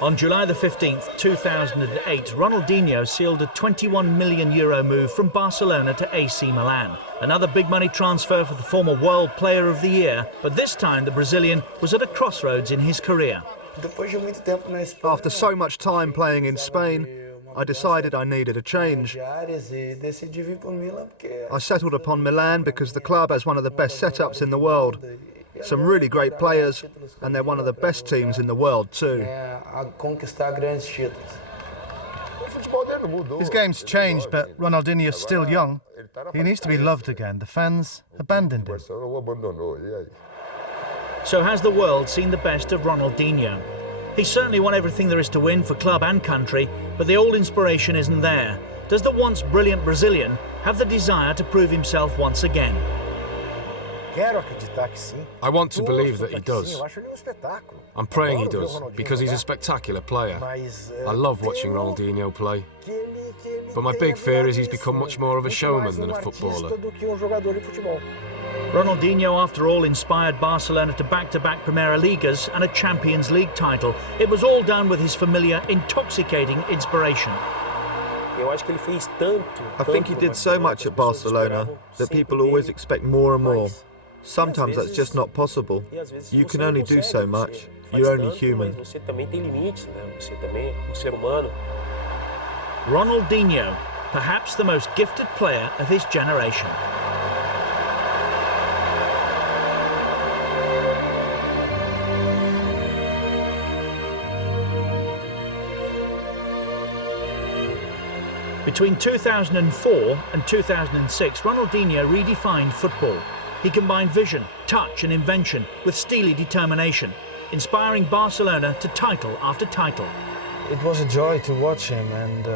On July the 15th, 2008, Ronaldinho sealed a €21 million move from Barcelona to AC Milan. Another big money transfer for the former World Player of the Year, but this time the Brazilian was at a crossroads in his career. After so much time playing in Spain, I decided I needed a change. I settled upon Milan because the club has one of the best setups in the world. Some really great players, and they're one of the best teams in the world too. His game's changed, but Ronaldinho's still young. He needs to be loved again. The fans abandoned him. So has the world seen the best of Ronaldinho? He's certainly won everything there is to win for club and country, but the old inspiration isn't there. Does the once brilliant Brazilian have the desire to prove himself once again? I want to believe that he does. I'm praying he does, because he's a spectacular player. I love watching Ronaldinho play. But my big fear is he's become much more of a showman than a footballer. Ronaldinho, after all, inspired Barcelona to back-to-back Primera Ligas and a Champions League title. It was all down with his familiar, intoxicating inspiration. I think he did so much at Barcelona that people always expect more and more. Sometimes that's just not possible. You can only do so much. You're only human. Ronaldinho, perhaps the most gifted player of his generation. Between 2004 and 2006, Ronaldinho redefined football. He combined vision, touch and invention with steely determination, inspiring Barcelona to title after title. It was a joy to watch him, and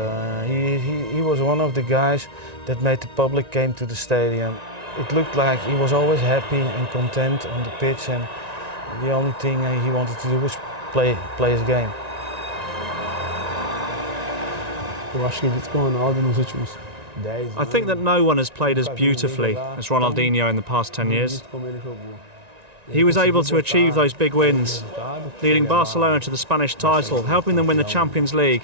he was one of the guys that made the public came to the stadium. It looked like he was always happy and content on the pitch, and the only thing he wanted to do was play his game. I think that no one has played as beautifully as Ronaldinho in the past 10 years. He was able to achieve those big wins, leading Barcelona to the Spanish title, helping them win the Champions League.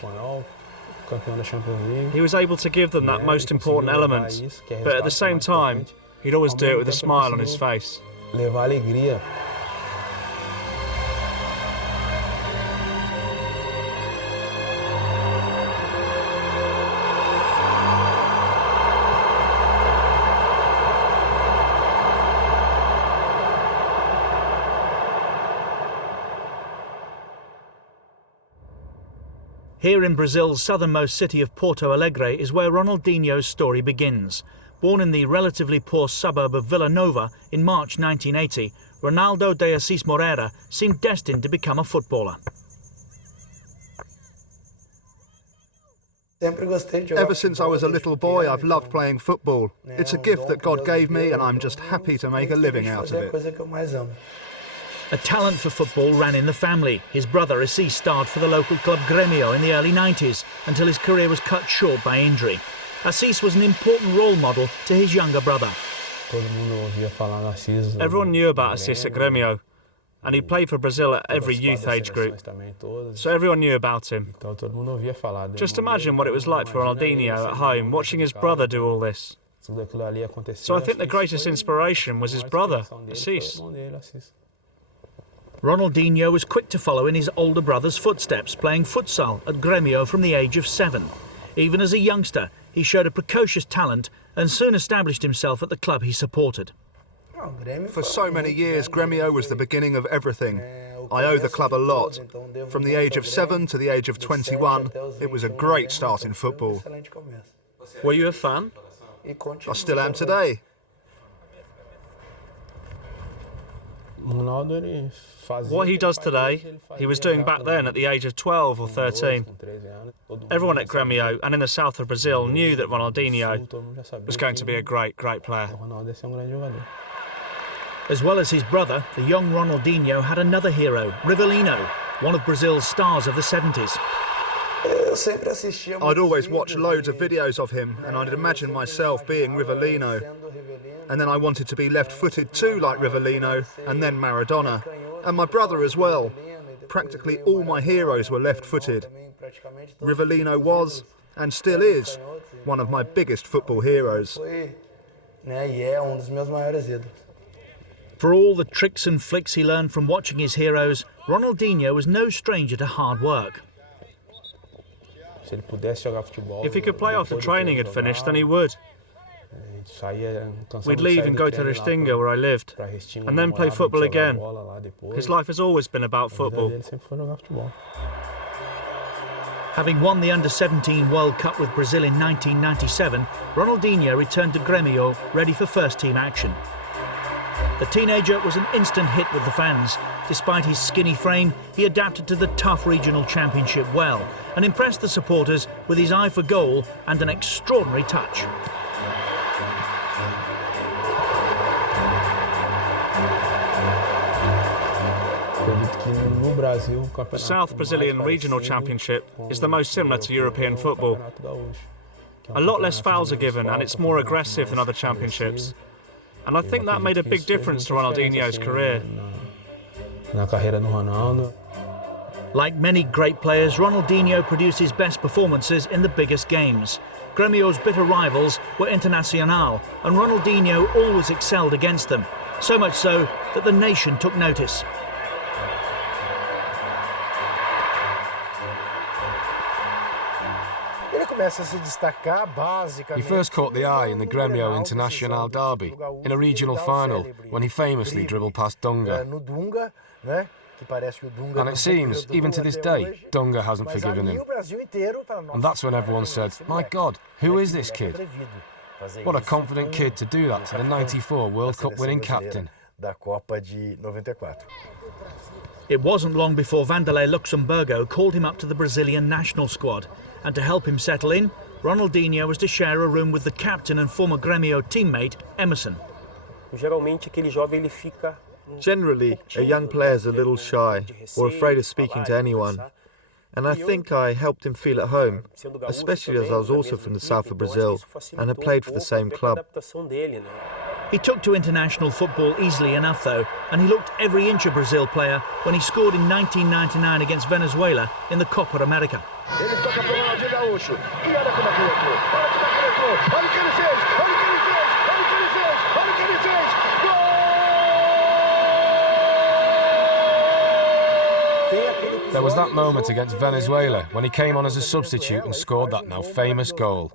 He was able to give them that most important element, but at the same time, he'd always do it with a smile on his face. Here in Brazil's southernmost city of Porto Alegre is where Ronaldinho's story begins. Born in the relatively poor suburb of Vila Nova in March 1980, Ronaldo de Assis Moreira seemed destined to become a footballer. Ever since I was a little boy, I've loved playing football. It's a gift that God gave me, and I'm just happy to make a living out of it. A talent for football ran in the family. His brother Assis starred for the local club Grêmio in the early 90s until his career was cut short by injury. Assis was an important role model to his younger brother. Everyone knew about Assis at Grêmio, and he played for Brazil at every youth age group, so everyone knew about him. Just imagine what it was like for Ronaldinho at home, watching his brother do all this. So I think the greatest inspiration was his brother, Assis. Ronaldinho was quick to follow in his older brother's footsteps, playing futsal at Grêmio from the age of 7. Even as a youngster, he showed a precocious talent and soon established himself at the club he supported. For so many years, Grêmio was the beginning of everything. I owe the club a lot. From the age of 7 to the age of 21, it was a great start in football. Were you a fan? I still am today. What he does today, he was doing back then at the age of 12 or 13. Everyone at Grêmio and in the south of Brazil knew that Ronaldinho was going to be a great, great player. As well as his brother, the young Ronaldinho had another hero, Rivelino, one of Brazil's stars of the 70s. I'd always watch loads of videos of him, and I'd imagine myself being Rivelino. And then I wanted to be left-footed too, like Rivelino, and then Maradona. And my brother as well. practically all my heroes were left-footed. Rivellino was, and still is, one of my biggest football heroes. For all the tricks and flicks he learned from watching his heroes, Ronaldinho was no stranger to hard work. If he could play after training had finished, then he would. We'd leave and go to Ronaldinho, where I lived, and then play football again. His life has always been about football. Having won the Under-17 World Cup with Brazil in 1997, Ronaldinho returned to Grêmio, ready for first-team action. The teenager was an instant hit with the fans. Despite his skinny frame, he adapted to the tough regional championship well and impressed the supporters with his eye for goal and an extraordinary touch. The South Brazilian Regional Championship is the most similar to European football. A lot less fouls are given and it's more aggressive than other championships. And I think that made a big difference to Ronaldinho's career. Like many great players, Ronaldinho produced his best performances in the biggest games. Grêmio's bitter rivals were Internacional, and Ronaldinho always excelled against them, so much so that the nation took notice. He first caught the eye in the Grêmio Internacional derby, in a regional final, when he famously dribbled past Dunga. And it seems, even to this day, Dunga hasn't forgiven him. And that's when everyone said, "My God, who is this kid? What a confident kid to do that to the '94 World Cup winning captain." It wasn't long before Vanderlei Luxemburgo called him up to the Brazilian national squad, and to help him settle in, Ronaldinho was to share a room with the captain and former Grêmio teammate, Emerson. Generally, a young player's a little shy or afraid of speaking to anyone, and I think I helped him feel at home, especially as I was also from the south of Brazil and had played for the same club. He took to international football easily enough though, and he looked every inch a Brazil player when he scored in 1999 against Venezuela in the Copa America. There was that moment against Venezuela when he came on as a substitute and scored that now famous goal.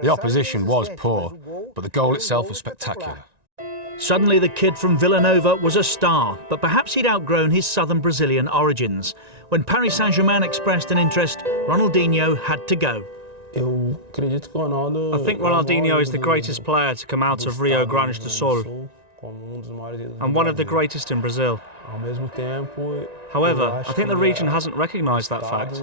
The opposition was poor, but the goal itself was spectacular. Suddenly the kid from Villanova was a star, but perhaps he'd outgrown his southern Brazilian origins. When Paris Saint-Germain expressed an interest, Ronaldinho had to go. I think Ronaldinho is the greatest player to come out of Rio Grande do Sul, and one of the greatest in Brazil. However, I think the region hasn't recognised that fact.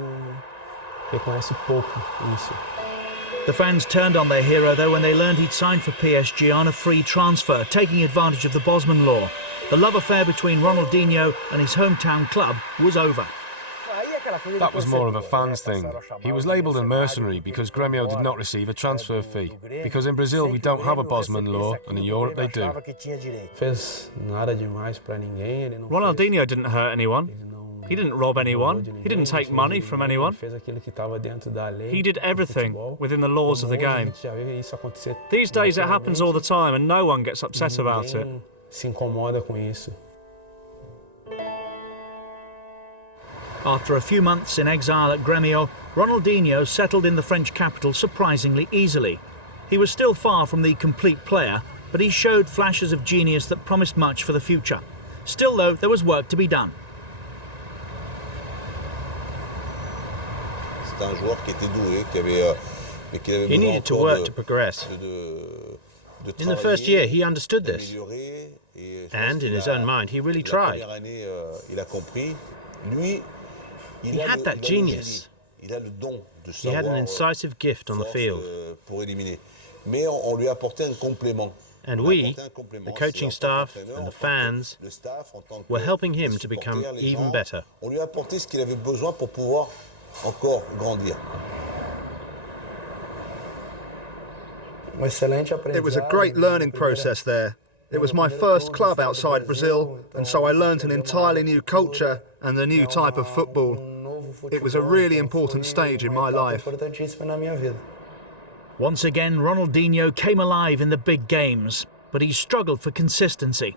The fans turned on their hero though when they learned he'd signed for PSG on a free transfer, taking advantage of the Bosman law. The love affair between Ronaldinho and his hometown club was over. That was more of a fans thing. He was labelled a mercenary because Grêmio did not receive a transfer fee. Because in Brazil we don't have a Bosman law, and in Europe they do. Ronaldinho didn't hurt anyone. He didn't rob anyone. He didn't take money from anyone. He did everything within the laws of the game. These days it happens all the time and no one gets upset about it. After a few months in exile at Grêmio, Ronaldinho settled in the French capital surprisingly easily. He was still far from the complete player, but he showed flashes of genius that promised much for the future. Still though, there was work to be done. He needed to work to progress. In the first year, he understood this. And in his own mind, he really tried. He had that genius. He had an incisive gift on the field. And we, the coaching staff and the fans, were helping him to become even better. It was a great learning process there. It was my first club outside Brazil, and so I learnt an entirely new culture and a new type of football. It was a really important stage in my life. Once again, Ronaldinho came alive in the big games, but he struggled for consistency.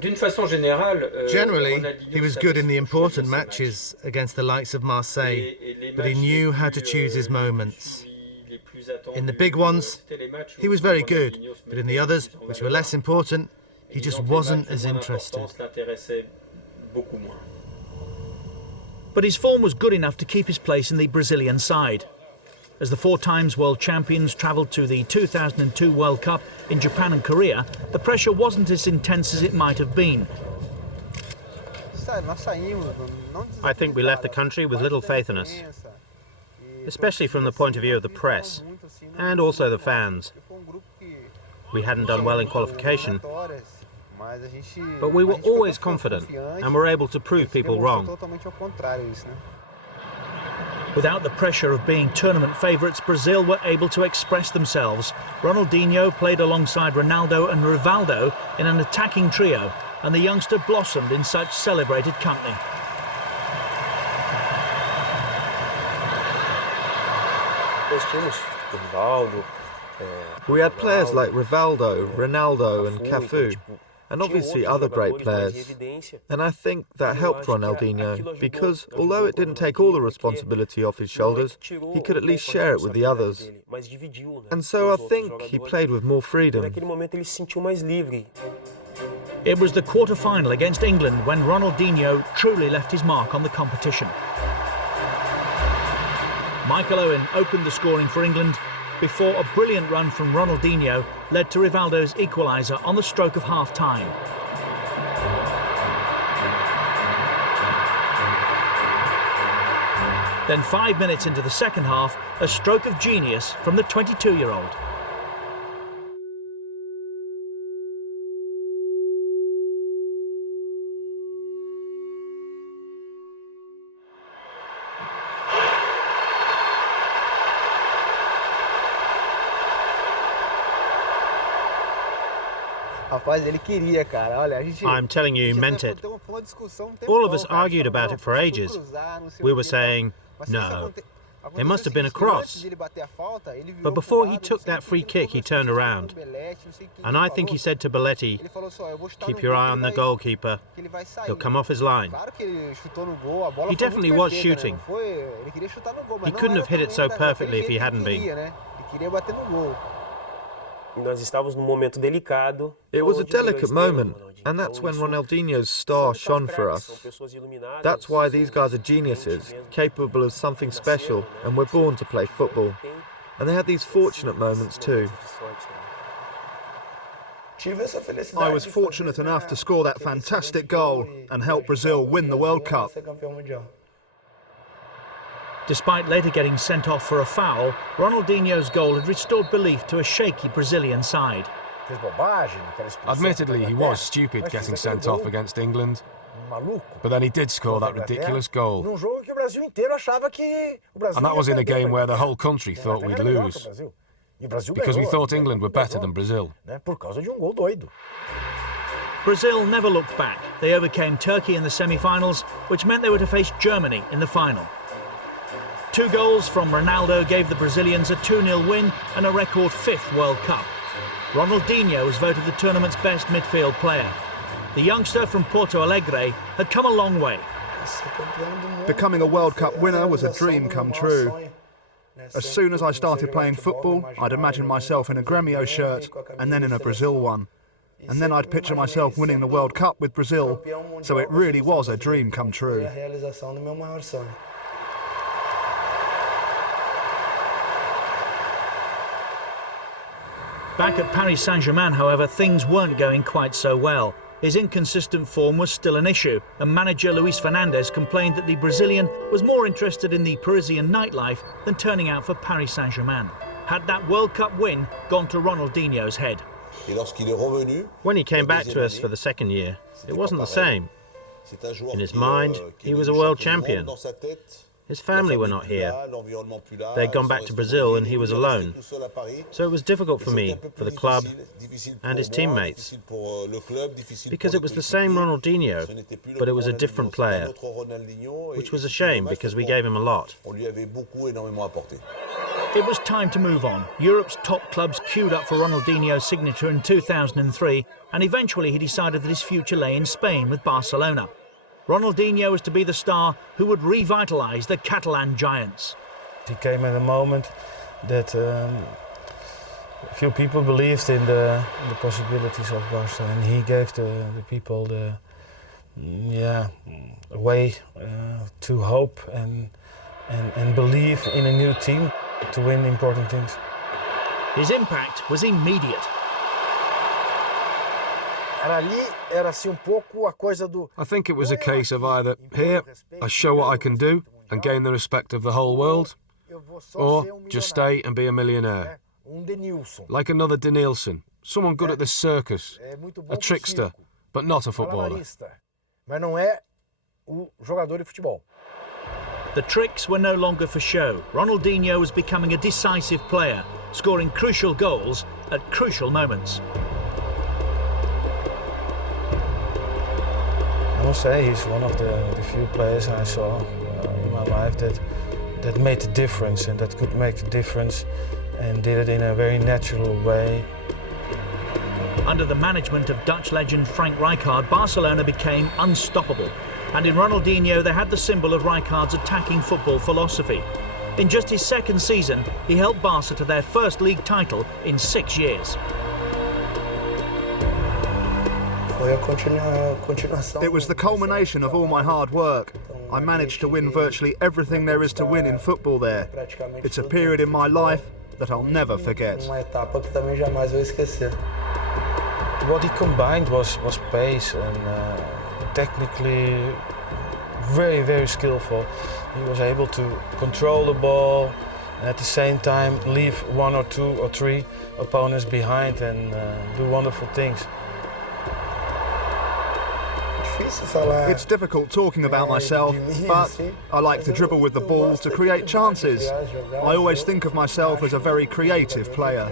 Generally, he was good in the important matches against the likes of Marseille, but he knew how to choose his moments. In the big ones, he was very good, but in the others, which were less important, he just wasn't as interested. But his form was good enough to keep his place in the Brazilian side. As the 4-time world champions travelled to the 2002 World Cup in Japan and Korea, the pressure wasn't as intense as it might have been. I think we left the country with little faith in us, especially from the point of view of the press and also the fans. We hadn't done well in qualification, but we were always confident and were able to prove people wrong. Without the pressure of being tournament favourites, Brazil were able to express themselves. Ronaldinho played alongside Ronaldo and Rivaldo in an attacking trio, and the youngster blossomed in such celebrated company. We had players like Rivaldo, Ronaldo and Cafu, and obviously other great players. And I think that helped Ronaldinho, because although it didn't take all the responsibility off his shoulders, he could at least share it with the others. And so I think he played with more freedom. It was the quarter-final against England when Ronaldinho truly left his mark on the competition. Michael Owen opened the scoring for England before a brilliant run from Ronaldinho led to Rivaldo's equaliser on the stroke of half-time. Then 5 minutes into the second half, a stroke of genius from the 22-year-old. I'm telling you, he meant it. All of us argued about it for ages. We were saying, no, it must have been a cross. But before he took that free kick, he turned around. And I think he said to Belletti, keep your eye on the goalkeeper. He'll come off his line. He definitely was shooting. He couldn't have hit it so perfectly if he hadn't been. It was a delicate moment, and that's when Ronaldinho's star shone for us. That's why these guys are geniuses, capable of something special, and we're born to play football. And they had these fortunate moments too. I was fortunate enough to score that fantastic goal and help Brazil win the World Cup. Despite later getting sent off for a foul, Ronaldinho's goal had restored belief to a shaky Brazilian side. Admittedly, he was stupid getting sent off against England, but then he did score that ridiculous goal. And that was in a game where the whole country thought we'd lose, because we thought England were better than Brazil. Brazil never looked back. They overcame Turkey in the semi-finals, which meant they were to face Germany in the final. 2 goals from Ronaldo gave the Brazilians a 2-0 win and a record 5th World Cup. Ronaldinho was voted the tournament's best midfield player. The youngster from Porto Alegre had come a long way. Becoming a World Cup winner was a dream come true. As soon as I started playing football, I'd imagine myself in a Grêmio shirt and then in a Brazil one. And then I'd picture myself winning the World Cup with Brazil, so it really was a dream come true. Back at Paris Saint-Germain, however, things weren't going quite so well. His inconsistent form was still an issue, and manager Luis Fernandes complained that the Brazilian was more interested in the Parisian nightlife than turning out for Paris Saint-Germain. Had that World Cup win gone to Ronaldinho's head? When he came back to us for the second year, it wasn't the same. In his mind, he was a world champion. His family were not here. They'd gone back to Brazil and he was alone. So it was difficult for me, for the club, and his teammates. Because it was the same Ronaldinho, but it was a different player, which was a shame because we gave him a lot. It was time to move on. Europe's top clubs queued up for Ronaldinho's signature in 2003, and eventually he decided that his future lay in Spain with Barcelona. Ronaldinho was to be the star who would revitalise the Catalan giants. He came at a moment that few people believed in the possibilities of Barca, and he gave the people the way to hope and believe in a new team to win important things. His impact was immediate. I think it was a case of either, here, I show what I can do and gain the respect of the whole world, or just stay and be a millionaire. Like another Denilson, someone good at the circus, a trickster, but not a footballer. The tricks were no longer for show. Ronaldinho was becoming a decisive player, scoring crucial goals at crucial moments. I must say he's one of the few players I saw in my life that made the difference and that could make the difference and did it in a very natural way. Under the management of Dutch legend Frank Rijkaard, Barcelona became unstoppable. And in Ronaldinho they had the symbol of Rijkaard's attacking football philosophy. In just his second season, he helped Barca to their first league title in 6 years. It was the culmination of all my hard work. I managed to win virtually everything there is to win in football there. It's a period in my life that I'll never forget. What he combined was pace and technically very, very skillful. He was able to control the ball and at the same time leave 1 or 2 or 3 opponents behind and do wonderful things. It's difficult talking about myself, but I like to dribble with the ball to create chances. I always think of myself as a very creative player.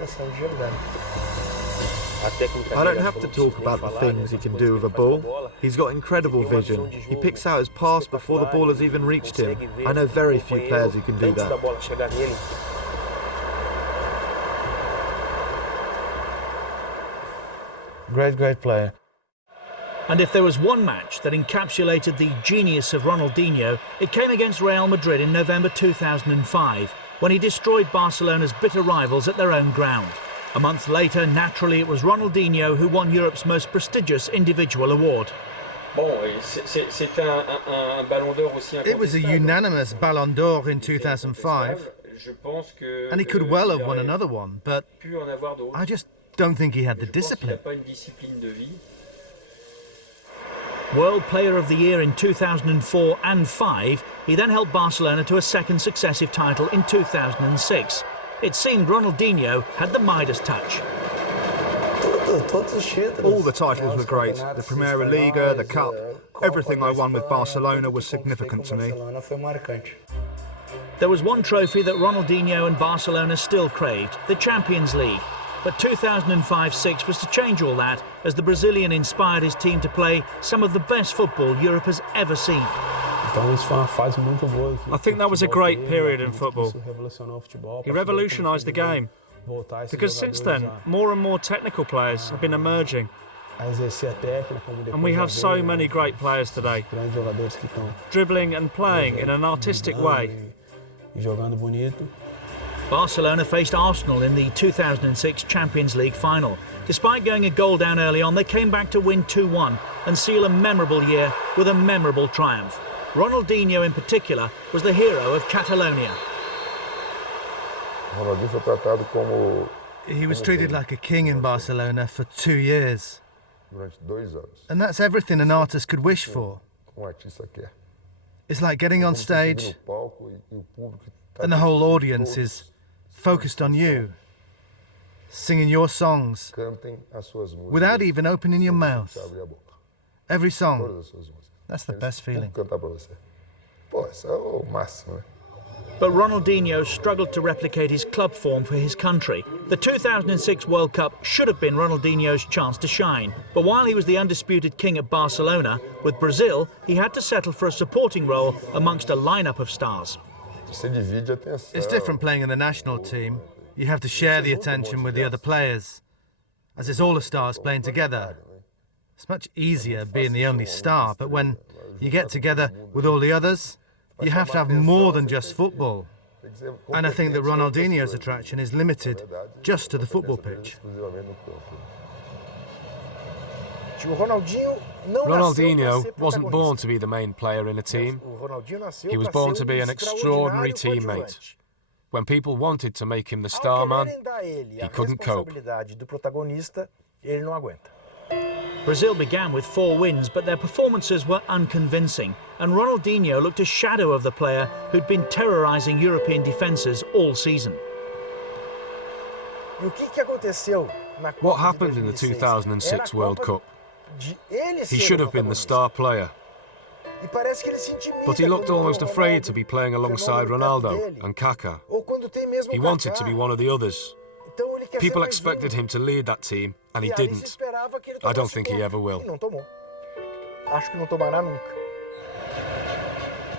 I don't have to talk about the things he can do with a ball. He's got incredible vision. He picks out his pass before the ball has even reached him. I know very few players who can do that. Great player. And if there was one match that encapsulated the genius of Ronaldinho, it came against Real Madrid in November 2005, when he destroyed Barcelona's bitter rivals at their own ground. A month later, naturally, it was Ronaldinho who won Europe's most prestigious individual award. It was a unanimous Ballon d'Or in 2005, and he could well have won another one, but I just don't think he had the discipline. World Player of the Year in 2004 and 5, he then helped Barcelona to a second successive title in 2006. It seemed Ronaldinho had the Midas touch. All the titles were great. The Primera Liga, the Cup, everything I won with Barcelona was significant to me. There was one trophy that Ronaldinho and Barcelona still craved, the Champions League. But 2005-06 was to change all that as the Brazilian inspired his team to play some of the best football Europe has ever seen. I think that was a great period in football. He revolutionised the game. Because since then, more and more technical players have been emerging. And we have so many great players today, dribbling and playing in an artistic way. Barcelona faced Arsenal in the 2006 Champions League final. Despite going a goal down early on, they came back to win 2-1 and seal a memorable year with a memorable triumph. Ronaldinho in particular was the hero of Catalonia. He was treated like a king in Barcelona for 2 years. And that's everything an artist could wish for. It's like getting on stage and the whole audience is focused on you, singing your songs without even opening your mouth. Every song. That's the best feeling. But Ronaldinho struggled to replicate his club form for his country. The 2006 World Cup should have been Ronaldinho's chance to shine. But while he was the undisputed king at Barcelona, with Brazil, he had to settle for a supporting role amongst a lineup of stars. It's different playing in the national team. You have to share the attention with the other players, as it's all the stars playing together. It's much easier being the only star, but when you get together with all the others, you have to have more than just football. And I think that Ronaldinho's attraction is limited just to the football pitch. Ronaldinho wasn't born to be the main player in a team. He was born to be an extraordinary teammate. When people wanted to make him the star man, he couldn't cope. Brazil began with 4 wins, but their performances were unconvincing, and Ronaldinho looked a shadow of the player who'd been terrorising European defences all season. What happened in the 2006 World Cup? He should have been the star player. But he looked almost afraid to be playing alongside Ronaldo and Kaká. He wanted to be one of the others. People expected him to lead that team, and he didn't. I don't think he ever will.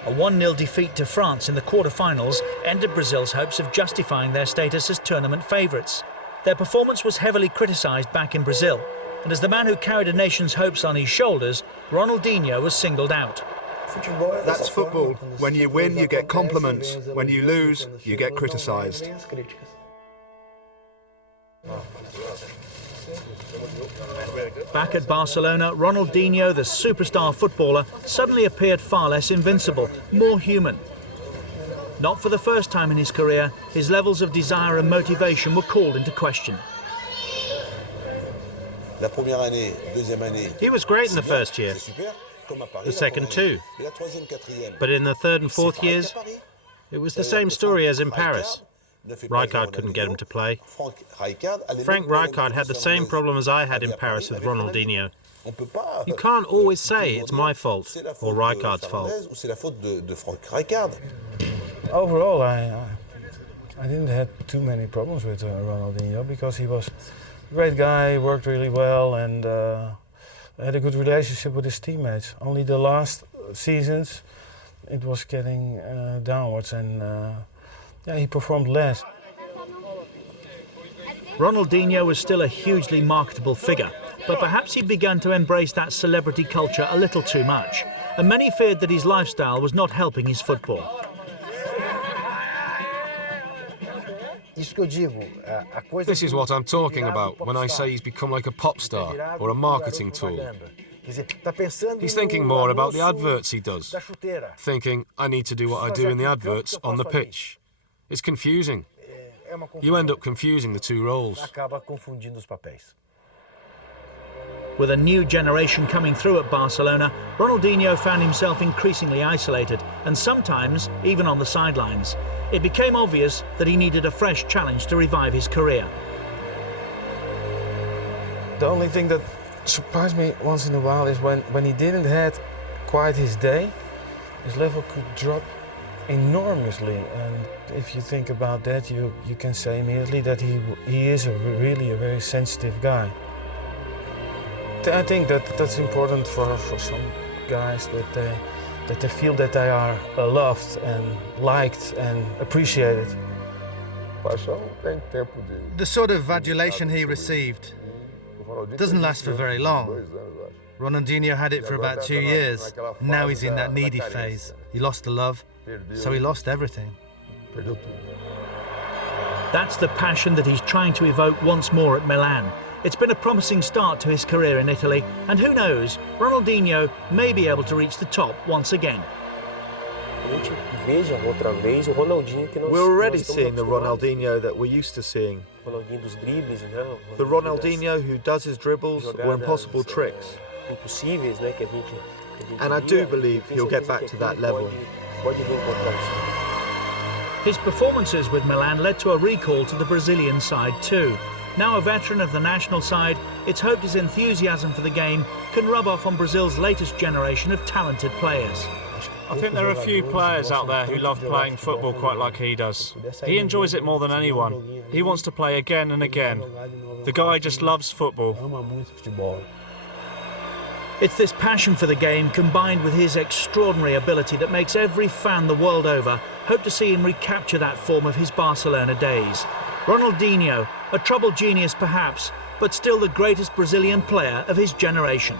A 1-0 defeat to France in the quarter-finals ended Brazil's hopes of justifying their status as tournament favourites. Their performance was heavily criticised back in Brazil, and as the man who carried a nation's hopes on his shoulders, Ronaldinho was singled out. That's football. When you win, you get compliments. When you lose, you get criticised. Back at Barcelona, Ronaldinho, the superstar footballer, suddenly appeared far less invincible, more human. Not for the first time in his career, his levels of desire and motivation were called into question. He was great in the first year, the second too. But in the third and fourth years, it was the same story as in Paris. Rijkaard couldn't get him to play. Frank Rijkaard had the same problem as I had in Paris with Ronaldinho. You can't always say it's my fault or Rijkaard's fault. Overall, I didn't have too many problems with Ronaldinho because he was a great guy, worked really well, and had a good relationship with his teammates. Only the last seasons, it was getting downwards, and yeah, he performed less. Ronaldinho was still a hugely marketable figure, but perhaps he'd begun to embrace that celebrity culture a little too much, and many feared that his lifestyle was not helping his football. This is what I'm talking about when I say he's become like a pop star or a marketing tool. He's thinking more about the adverts he does, thinking, I need to do what I do in the adverts on the pitch. It's confusing. You end up confusing the two roles. With a new generation coming through at Barcelona, Ronaldinho found himself increasingly isolated and sometimes even on the sidelines. It became obvious that he needed a fresh challenge to revive his career. The only thing that surprised me once in a while is when he didn't have quite his day, his level could drop enormously. And if you think about that, you can say immediately that he is really a very sensitive guy. I think that's important for some guys, that they feel that they are loved and liked and appreciated. The sort of adulation he received doesn't last for very long. Ronaldinho had it for about 2 years. Now he's in that needy phase. He lost the love, so he lost everything. That's the passion that he's trying to evoke once more at Milan. It's been a promising start to his career in Italy, and who knows, Ronaldinho may be able to reach the top once again. We're already seeing the Ronaldinho that we're used to seeing. The Ronaldinho who does his dribbles or impossible tricks. And I do believe he'll get back to that level. His performances with Milan led to a recall to the Brazilian side too. Now a veteran of the national side, it's hoped his enthusiasm for the game can rub off on Brazil's latest generation of talented players. I think there are a few players out there who love playing football quite like he does. He enjoys it more than anyone. He wants to play again and again. The guy just loves football. It's this passion for the game combined with his extraordinary ability that makes every fan the world over hope to see him recapture that form of his Barcelona days. Ronaldinho, a troubled genius perhaps, but still the greatest Brazilian player of his generation.